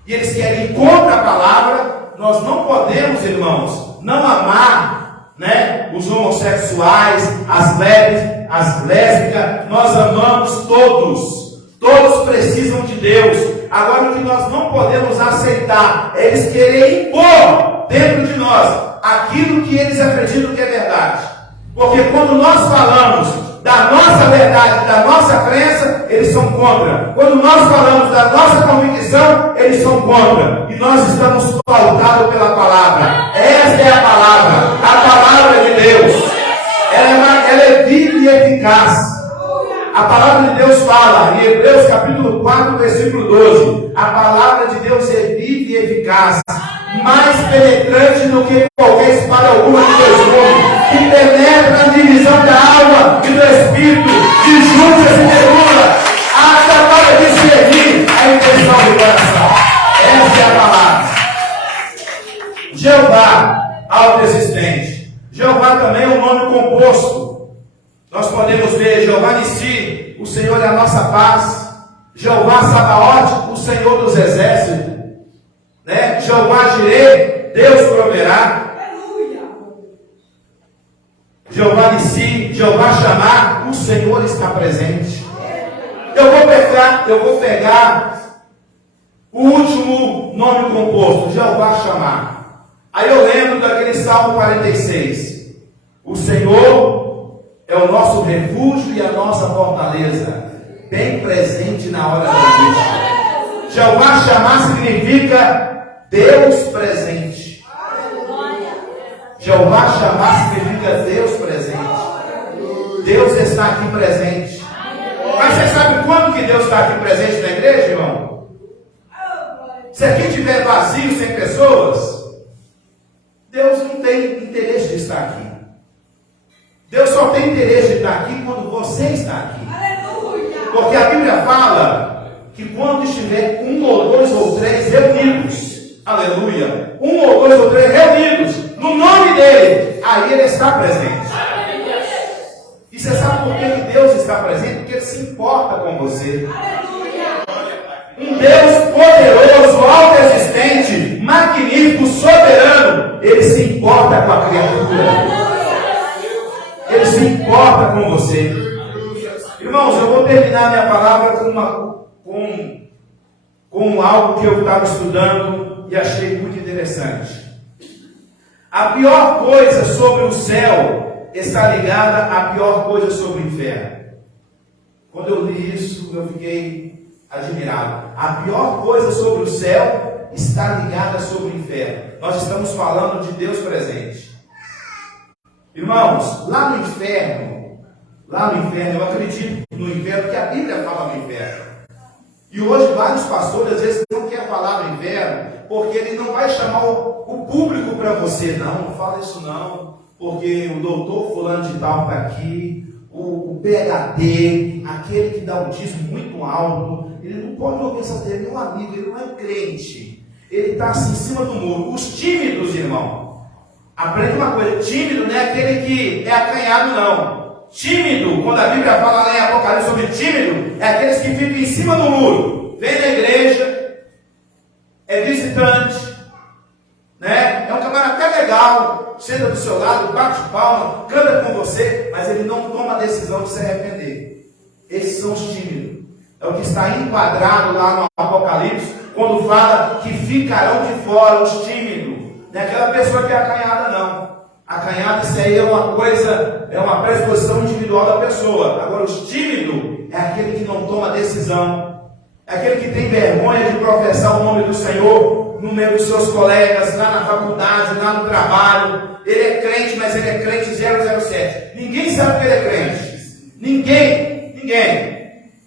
e eles querem ir contra a palavra. Nós não podemos, irmãos, não amar, né, os homossexuais, as lésbicas. Nós amamos todos. Todos precisam de Deus. Agora o que nós não podemos aceitar é eles querem impor dentro de nós aquilo que eles acreditam que é verdade. Porque quando nós falamos da nossa verdade, da nossa crença, eles são contra. Quando nós falamos da nossa convicção, eles são contra. E nós estamos pautados pela palavra. Essa é a palavra de Deus. Ela é viva e eficaz. A palavra de Deus fala, em Hebreus capítulo 4, versículo 12, a palavra de Deus é viva e eficaz, mais penetrante do que qualquer espada alguma de Deus come, que penetra na divisão da alma e do espírito, de juntas e medula, capaz de discernir a intenção do coração. Essa é a palavra. Jeová, autoexistente. Jeová também é um nome composto. Nós podemos ver Jeová Nissi, o Senhor é a nossa paz. Jeová Sabaote, o Senhor dos exércitos, né? Jeová Jireh, Deus proverá. Jeová Nissi, Jeová Chamar, o Senhor está presente. Eu vou pegar o último nome composto, Jeová Chamar. Aí eu lembro daquele Salmo 46. O Senhor é o nosso refúgio e a nossa fortaleza, bem presente na hora da angústia. Jeová Chamar significa Deus presente. Jeová Chamar significa Deus presente. Deus é está aqui presente. Mas você sabe quando que Deus está aqui presente na igreja, irmão? Se aqui estiver vazio, sem pessoas, Deus não tem interesse de estar aqui. Deus só tem interesse de estar aqui quando você está aqui. Porque a Bíblia fala que quando estiver um ou dois ou três reunidos, aleluia, um ou dois ou três reunidos, no nome dele, aí ele está presente. E você sabe por que Deus está presente? Porque ele se importa com você. Um Deus poderoso, autoexistente, magnífico, soberano, ele se importa com a criatura. Ele se importa com você. Irmãos, eu vou terminar minha palavra com algo que eu estava estudando e achei muito interessante. A pior coisa sobre o céu está ligada à pior coisa sobre o inferno. Quando eu li isso, eu fiquei admirado. A pior coisa sobre o céu está ligada sobre o inferno. Nós estamos falando de Deus presente. Irmãos, lá no inferno, eu acredito no inferno, porque a Bíblia fala no inferno. E hoje vários pastores às vezes não querem falar do inferno, porque ele não vai chamar o público para você. Não fala isso não, porque o doutor fulano de tal está aqui, o PhD, aquele que dá um dízimo muito alto, ele não pode ouvir essa coisa, meu amigo, ele não é crente. Ele está assim em cima do muro. Os tímidos, irmão, aprende uma coisa, tímido não é aquele que é acanhado, não. Tímido, quando a Bíblia fala lá em Apocalipse sobre tímido, é aqueles que ficam em cima do muro, vem na igreja, é visitante, né? É um camarada até legal, senta do seu lado, bate palma, canta com você, mas ele não toma a decisão de se arrepender. Esses são os tímidos. É o que está enquadrado lá no Apocalipse, quando fala que ficarão de fora os tímidos. Não é aquela pessoa que é acanhada, não. Acanhada, isso aí é uma coisa, é uma predisposição individual da pessoa. Agora, os tímidos é aquele que não toma decisão, é aquele que tem vergonha de professar o nome do Senhor no meio dos seus colegas, lá na faculdade, lá no trabalho. Ele é crente, mas ele é crente 007. Ninguém sabe que ele é crente. Ninguém.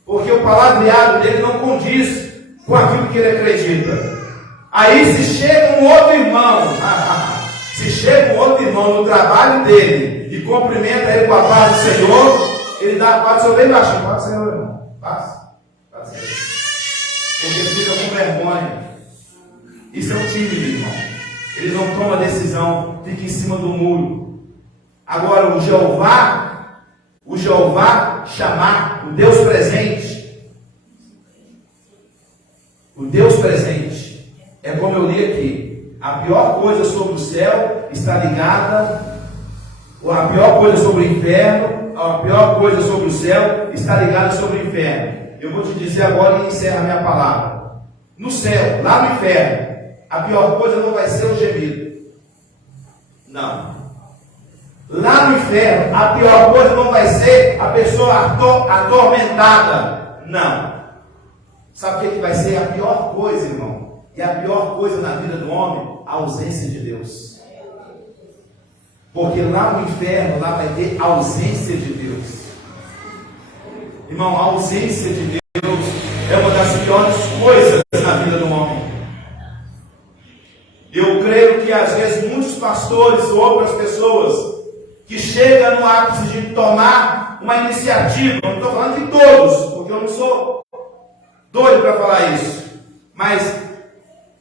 Porque o palavreado dele não condiz com aquilo que ele acredita. Aí se chega um outro irmão no trabalho dele e cumprimenta ele com a paz do Senhor, ele dá a paz do Senhor bem baixinho. Paz do Senhor, irmão. Paz. Porque ele fica com vergonha. Isso é um tímido, irmão. Ele não toma decisão, fica em cima do muro. Agora o Jeová chamar, o Deus presente, é como eu li aqui. A pior coisa sobre o céu está ligada, ou a pior coisa sobre o inferno, a pior coisa sobre o céu está ligada sobre o inferno. Eu vou te dizer agora e encerro a minha palavra. No céu, lá no inferno, a pior coisa não vai ser o gemido. Não. Lá no inferno, a pior coisa não vai ser a pessoa atormentada. Não. Sabe o que vai ser a pior coisa, irmão? E a pior coisa na vida do homem, a ausência de Deus. Porque lá no inferno, lá vai ter ausência de Deus. Irmão, a ausência de Deus é uma das piores coisas na vida do homem. Eu creio que às vezes muitos pastores ou outras pessoas que chegam no ápice de tomar uma iniciativa, não estou falando de todos, porque eu não sou doido para falar isso, mas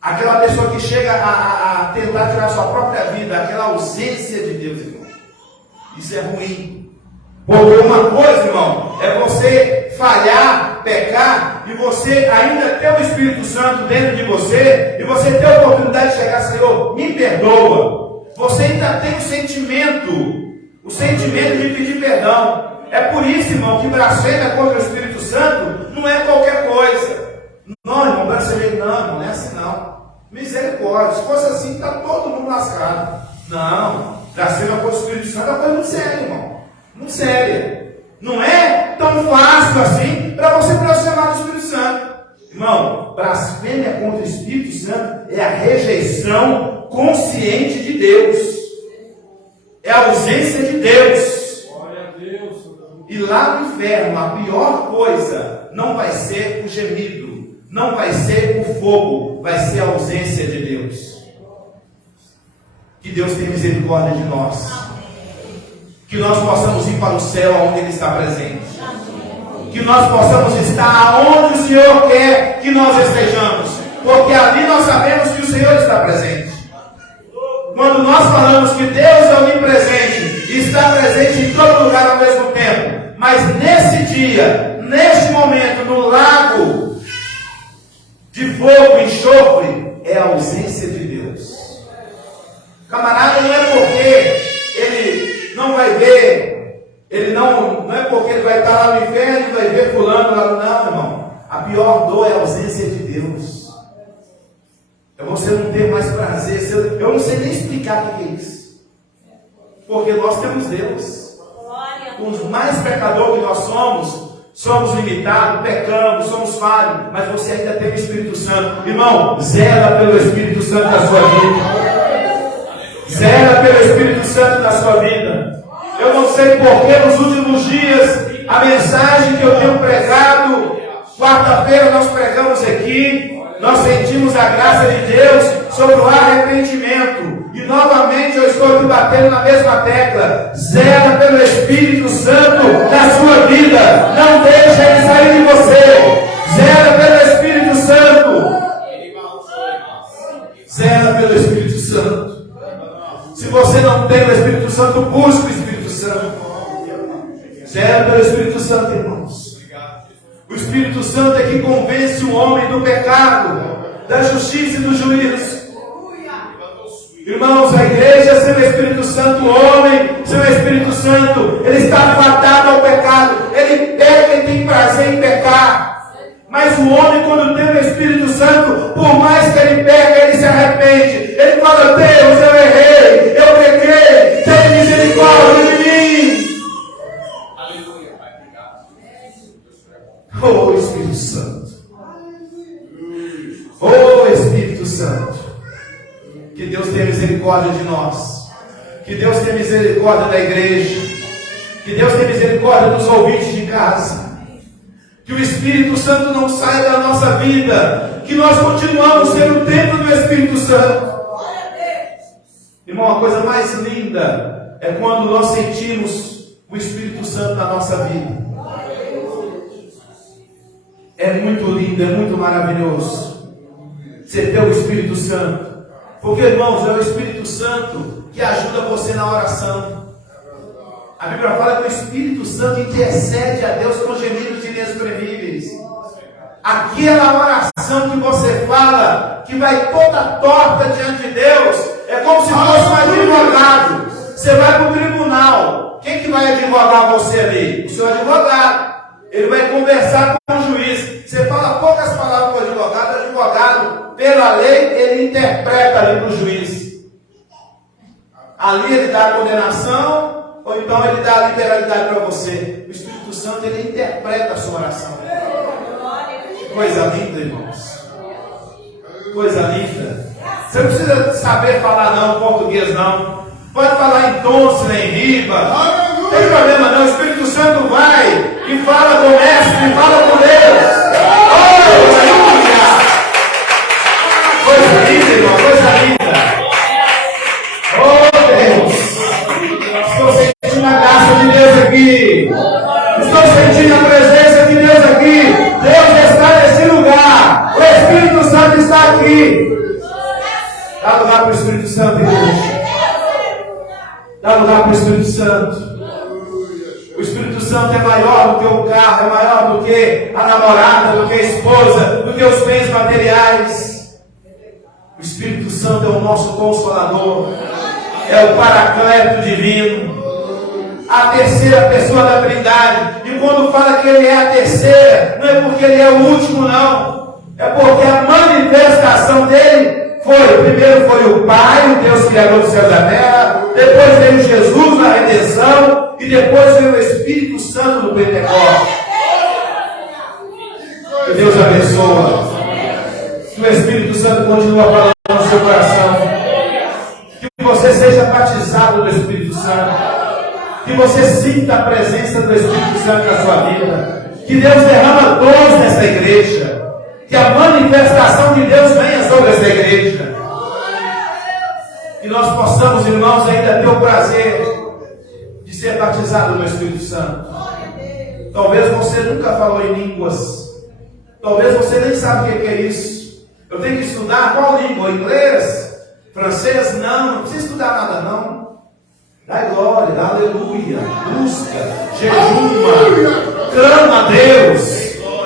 aquela pessoa que chega a tentar tirar sua própria vida, aquela ausência de Deus, irmão, isso é ruim. Porque uma coisa, irmão, é você falhar, pecar, e você ainda ter o Espírito Santo dentro de você, e você ter a oportunidade de chegar, Senhor, me perdoa. Você ainda tem o sentimento de pedir perdão. É por isso, irmão, que blasfêmia contra o Espírito Santo não é qualquer coisa. Não, irmão, blasfêmia não é assim não. Misericórdia, se fosse assim, está todo mundo lascado. Não, blasfêmia contra o Espírito Santo é uma coisa muito séria, irmão. Muito séria. Não é tão fácil assim para você blasfemar do Espírito Santo. Irmão, blasfêmia contra o Espírito Santo é a rejeição consciente de Deus. É a ausência de Deus. Glória a Deus. E lá no inferno, a pior coisa não vai ser o gemido, não vai ser o fogo, vai ser a ausência de Deus. Que Deus tenha misericórdia de nós. Que nós possamos ir para o céu onde Ele está presente. Que nós possamos estar onde o Senhor quer que nós estejamos. Porque ali nós sabemos que o Senhor está presente. Quando nós falamos que Deus é onipresente e está presente em todo lugar ao mesmo tempo, mas nesse dia, neste momento, no lago de fogo e enxofre, é a ausência de Deus. Camarada, não é porque ele não vai ver, não é porque ele vai estar lá no inferno e vai ver fulano lá no... Não, irmão. A pior dor é a ausência de Deus. É você não ter mais prazer. Eu não sei nem explicar o que é isso. Porque nós temos Deus. Os mais pecadores que nós somos limitados, pecamos, somos falhos. Mas você ainda tem o Espírito Santo. Irmão, zela pelo Espírito Santo da sua vida. Zela pelo Espírito Santo da sua vida. Eu não sei porque nos últimos dias, a mensagem que eu tenho pregado, quarta-feira nós pregamos aqui. Nós sentimos a graça de Deus sobre o arrependimento. E novamente eu estou aqui batendo na mesma tecla. Zela pelo Espírito Santo na sua vida. Não deixe ele sair de você. Zela pelo Espírito Santo. Zela pelo Espírito Santo. Se você não tem o Espírito Santo, busque o Espírito Santo. Zela pelo Espírito Santo, irmãos. O Espírito Santo é que convence o homem do pecado, da justiça e do juízo. Irmãos, a igreja sem o Espírito Santo, o homem sem o Espírito Santo, ele está fadado ao pecado. Ele peca e tem prazer em pecar. Mas o homem, quando tem o Espírito Santo, por mais que ele peca, ele se arrepende. Ele fala: Deus, eu errei, eu pequei, tem misericórdia de mim. Oh Espírito Santo, oh Espírito Santo, que Deus tenha misericórdia de nós, que Deus tenha misericórdia da igreja, que Deus tenha misericórdia dos ouvintes de casa, que o Espírito Santo não saia da nossa vida, que nós continuamos sendo o templo do Espírito Santo. Irmão, a coisa mais linda é quando nós sentimos o Espírito Santo na nossa vida. É muito lindo, é muito maravilhoso você ter o Espírito Santo. Porque, irmãos, é o Espírito Santo que ajuda você na oração. A Bíblia fala que o Espírito Santo intercede a Deus com gemidos inexprimíveis. Aquela oração que você fala, que vai toda torta diante de Deus, é como se fosse um advogado. Você vai para o tribunal. Quem que vai advogar você ali? O seu advogado. Ele vai conversar com o juiz. Você fala poucas palavras para o advogado, pela lei, ele interpreta ali para o juiz. Ali ele dá a condenação, ou então ele dá a liberalidade para você. O Espírito Santo, ele interpreta a sua oração. Coisa linda, irmãos. Coisa linda. Você não precisa saber falar não, português não. Pode falar em tonsila, em riba. Não tem problema não, o Espírito Santo vai e fala com o mestre, e fala com Deus. Oh, aleluia! Coisa linda, irmão, coisa linda. Oh, Deus! Estou sentindo a graça de Deus aqui. Estou sentindo a presença de Deus aqui. Deus está nesse lugar. O Espírito Santo está aqui. Dá lugar para o Espírito Santo, igreja. Dá lugar para o Espírito Santo. O Espírito Santo é maior do que o carro, é maior do que a namorada, do que a esposa, do que os bens materiais. O Espírito Santo é o nosso Consolador, é o Paracleto divino, a terceira pessoa da Trindade. E quando fala que Ele é a terceira, não é porque Ele é o último, não. É porque a manifestação dele primeiro foi o Pai, o Deus Criador dos céus e da terra, depois veio Jesus na redenção, e depois veio o Espírito Santo no Pentecostes. Que Deus abençoa. Que o Espírito Santo continue falando no seu coração. Que você seja batizado do Espírito Santo. Que você sinta a presença do Espírito Santo na sua vida. Que Deus derrama dons nessa igreja. Que a manifestação de Deus venha sobre essa igreja. Que nós possamos, irmãos, ainda ter o prazer de ser batizado no Espírito Santo. Talvez você nunca falou em línguas. Talvez você nem sabe o que é isso. Eu tenho que estudar qual língua? Inglês? Francês? Não precisa estudar nada não. Dá glória, dá aleluia, busca, jejuma, clama a Deus.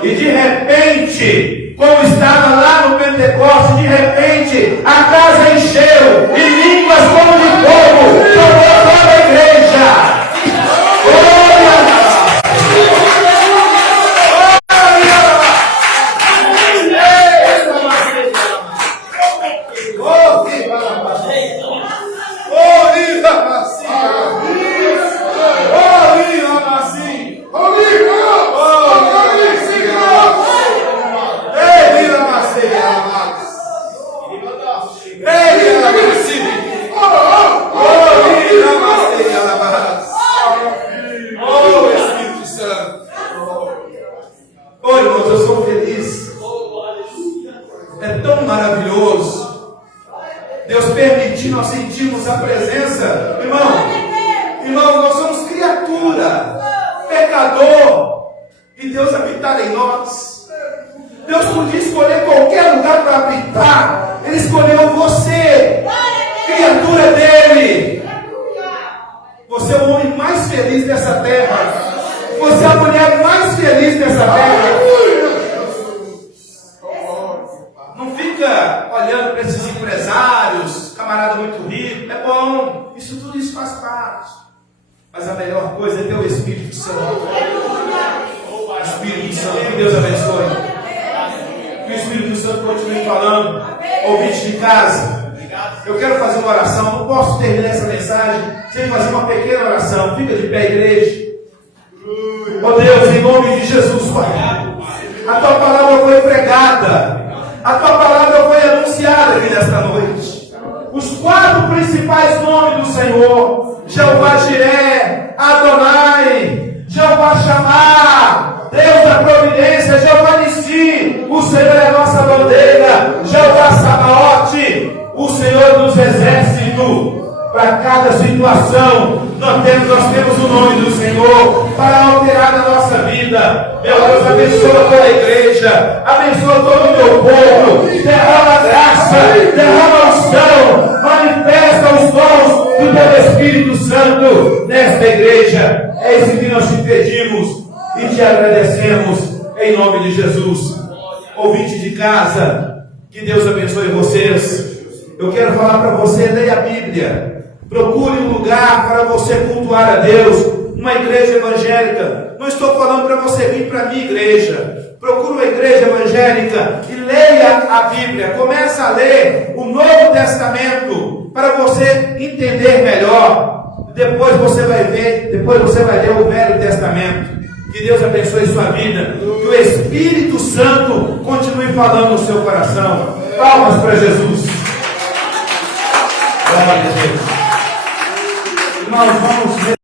E de repente, como estava lá no Pentecostes, de repente a casa encheu e línguas como de fogo tomou toda a igreja. Nós sentimos a presença, irmão, nós somos criatura, pecador, e Deus habitar em nós. Deus podia escolher qualquer lugar para habitar, Ele escolheu você, criatura dele. Você é o homem mais feliz dessa terra, você é a mulher mais feliz dessa terra. Não fica olhando para esses empresários, camarada muito rico, é bom, tudo isso faz parte. Mas a melhor coisa é ter o Espírito Santo. Espírito Santo, que Deus abençoe. Que o Espírito Santo continue falando. Ouvinte de casa, eu quero fazer uma oração. Não posso terminar essa mensagem sem fazer uma pequena oração. Fica de pé, igreja. Oh Deus, em nome de Jesus, Pai, a tua palavra foi pregada. A tua palavra foi anunciada aqui nesta noite. Os 4 principais nomes do Senhor: Jeová Jiré, Adonai, Jeová Shammah, Deus da providência, Jeová Nissi, o Senhor é a nossa bandeira, Jeová Sabaote, o Senhor dos exércitos. Para cada situação, nós temos o nome do Senhor para alterar a nossa vida. Meu Deus, abençoa toda a igreja, abençoa todo o teu povo, derrama graça, derrama unção, manifesta os dons do teu Espírito Santo nesta igreja. É isso que nós te pedimos e te agradecemos em nome de Jesus. Ouvinte de casa, que Deus abençoe vocês. Eu quero falar para você: leia a Bíblia. Procure um lugar para você cultuar a Deus, uma igreja evangélica. Não estou falando para você vir para a minha igreja. Procure uma igreja evangélica e leia a Bíblia. Comece a ler o Novo Testamento para você entender melhor. Depois você vai ler o Velho Testamento. Que Deus abençoe sua vida. Que o Espírito Santo continue falando no seu coração. Palmas para Jesus. Glória a Deus. Nós vamos ver.